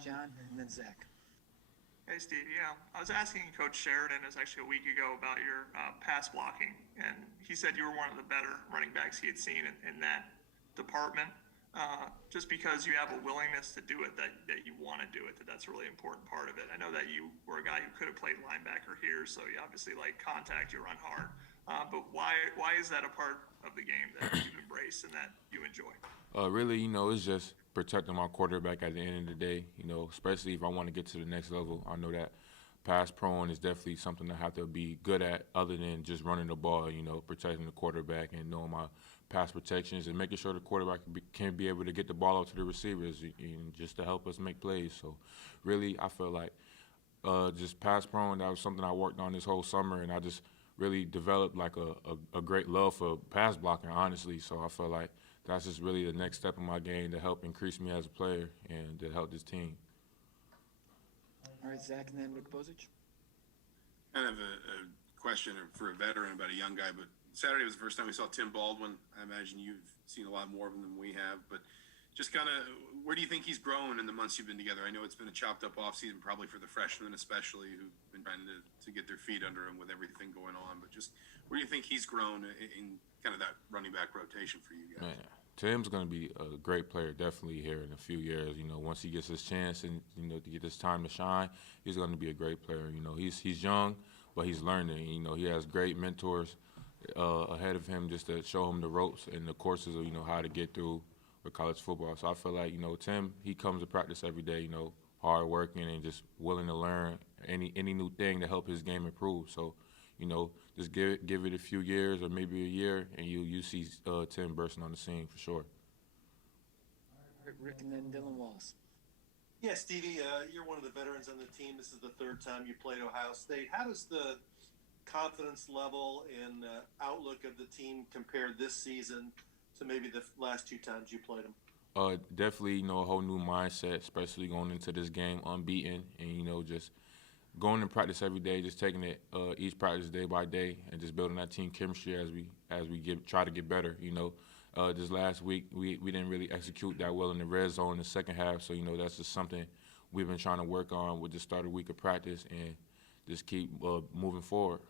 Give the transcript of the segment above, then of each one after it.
John, and then Zach. Hey, Steve. Yeah, I was asking Coach Sheridan, it was actually a week ago, about your pass blocking, and he said you were one of the better running backs he had seen in that department. Just because you have a willingness to do it, that you want to do it, that's a really important part of it. I know that you were a guy who could have played linebacker here, so you obviously like contact, you run hard. But why is that a part of the game that you embrace and that you enjoy? Really, it's just protecting my quarterback at the end of the day. Especially if I want to get to the next level. I know that pass prone is definitely something I have to be good at, other than just running the ball. Protecting the quarterback and knowing my pass protections and making sure the quarterback can be able to get the ball out to the receivers and just to help us make plays. So, really, I feel like just pass prone. That was something I worked on this whole summer, and I just really developed like a great love for pass blocking, honestly. So I feel like that's just really the next step in my game to help increase me as a player and to help this team. All right, Zach, and then Rick Bozich. Kind of a question for a veteran about a young guy, but Saturday was the first time we saw Tim Baldwin. I imagine you've seen a lot more of him than we have, but just kind of where do you think he's grown in the months you've been together? I know it's been a chopped up offseason, probably for the freshmen especially, who've been trying to get their feet under him with everything going on, but just where do you think he's grown in kind of that running back rotation for you guys? Man, Tim's going to be a great player definitely here in a few years. Once he gets his chance and, to get his time to shine, he's going to be a great player. He's young, but he's learning. He has great mentors ahead of him just to show him the ropes and the courses of, how to get through with college football. So I feel like, Tim, he comes to practice every day, hard working and just willing to learn any new thing to help his game improve. So, just give it a few years or maybe a year, and you see Tim bursting on the scene for sure. Rick, and then Dylan Wallace. Yeah, Stevie, you're one of the veterans on the team. This is the third time you played Ohio State. How does the confidence level and outlook of the team compare this season to maybe the last two times you played them? Definitely, a whole new mindset, especially going into this game unbeaten and, just going to practice every day, just taking it each practice day by day and just building that team chemistry as we try to get better, This last week, we didn't really execute that well in the red zone in the second half, so, that's just something we've been trying to work on with the start of week of practice and just keep moving forward.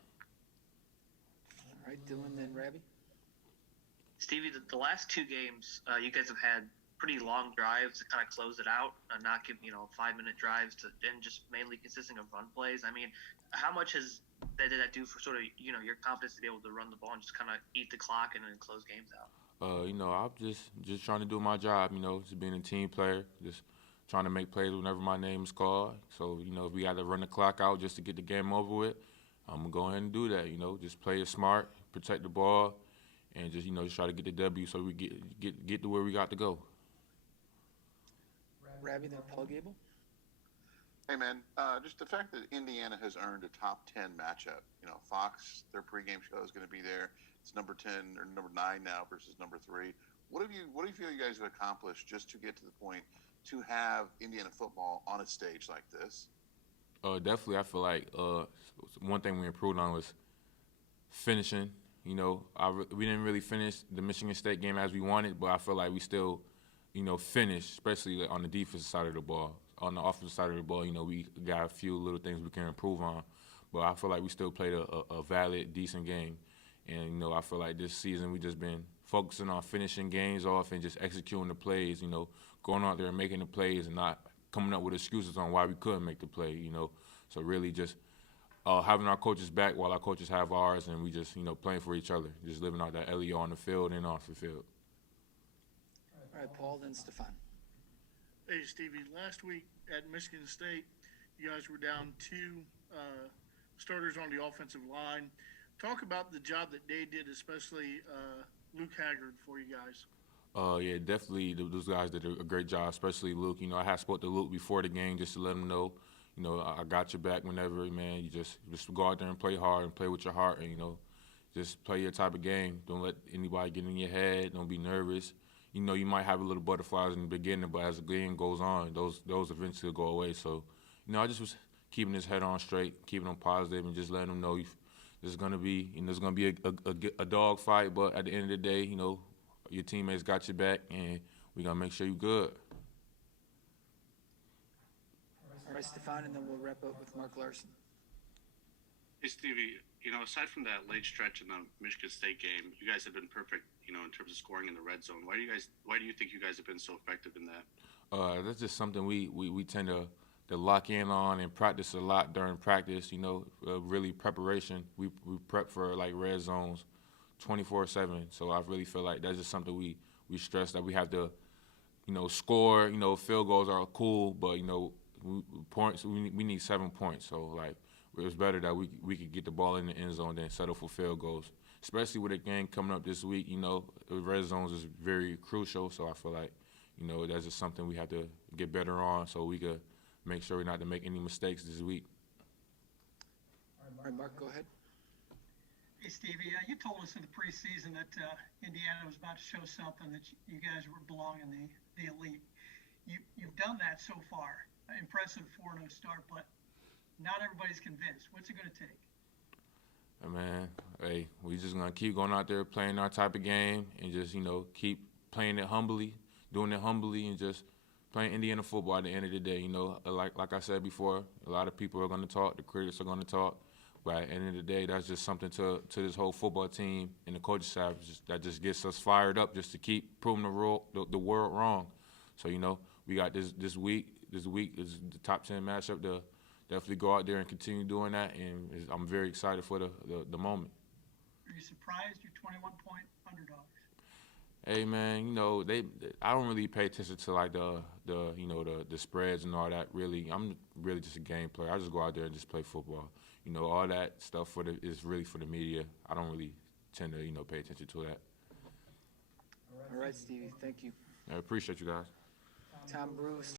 All right, Dylan, then Rabbi. Stevie, the last two games, you guys have had pretty long drives to kind of close it out, not give 5-minute drives and just mainly consisting of run plays. I mean, how much did that do for sort of your confidence to be able to run the ball and just kind of eat the clock and then close games out? I'm just trying to do my job. Just being a team player, just trying to make plays whenever my name is called. So if we got to run the clock out just to get the game over with, I'm gonna go ahead and do that. Just play it smart, protect the ball, and just just try to get the W so we get to where we got to go. Rabbi, then Paul Gable. Hey, man, just the fact that Indiana has earned a top 10 matchup. Fox, their pregame show is going to be there. It's number 10 or number 9 now versus number 3. What do you feel you guys have accomplished just to get to the point to have Indiana football on a stage like this? Definitely, I feel like one thing we improved on was finishing. We didn't really finish the Michigan State game as we wanted, but I feel like we still finish, especially on the defensive side of the ball. On the offensive side of the ball, we got a few little things we can improve on. But I feel like we still played a valid, decent game. And, I feel like this season we just been focusing on finishing games off and just executing the plays, going out there and making the plays and not coming up with excuses on why we couldn't make the play, So really just having our coaches back while our coaches have ours and we just, playing for each other, just living out that LEO on the field and off the field. All right, Paul, then Stefan. Hey, Stevie, last week at Michigan State, you guys were down two starters on the offensive line. Talk about the job that they did, especially Luke Haggard, for you guys. Yeah, definitely those guys did a great job, especially Luke. I had spoke to Luke before the game just to let him know, I got your back whenever, man. You just go out there and play hard and play with your heart and, just play your type of game. Don't let anybody get in your head. Don't be nervous. You might have a little butterflies in the beginning, but as the game goes on, those eventually go away. So, I just was keeping his head on straight, keeping him positive, and just letting him know there's gonna be, a dog fight. But at the end of the day, your teammates got your back, and we're gonna make sure you're good. All right, Stefan, and then we'll wrap up with Mark Larson. Hey Stevie, aside from that late stretch in the Michigan State game, you guys have been perfect, in terms of scoring in the red zone. Why do you think you guys have been so effective in that? That's just something we tend to lock in on and practice a lot during practice. Really preparation. We prep for like red zones, 24/7. So I really feel like that's just something we stress that we have to, score. Field goals are cool, but points we need 7 points. So like it was better that we could get the ball in the end zone than settle for field goals. Especially with a game coming up this week, the red zones is very crucial. So I feel like, that's just something we have to get better on so we could make sure not to make any mistakes this week. All right, Mark, go ahead. Hey, Stevie, you told us in the preseason that Indiana was about to show something that you guys were belong in the elite. You've done that so far. Impressive 4-0 start, but not everybody's convinced. What's it going to take? Man, hey, we just gonna keep going out there playing our type of game and just keep playing it humbly, doing it humbly, and just playing Indiana football at the end of the day. Like I said before, a lot of people are gonna talk, the critics are gonna talk, but at the end of the day, that's just something to this whole football team and the coaching staff that just gets us fired up just to keep proving the world wrong. So we got this week. This week is the top 10 matchup to definitely go out there and continue doing that, and I'm very excited for the moment. Are you surprised you're 21-point underdogs? Hey man, I don't really pay attention to like the spreads and all that. Really, I'm really just a game player. I just go out there and just play football. All that stuff is really for the media. I don't really tend to pay attention to that. All right, Stevie, thank you. I appreciate you guys. Tom Bruce.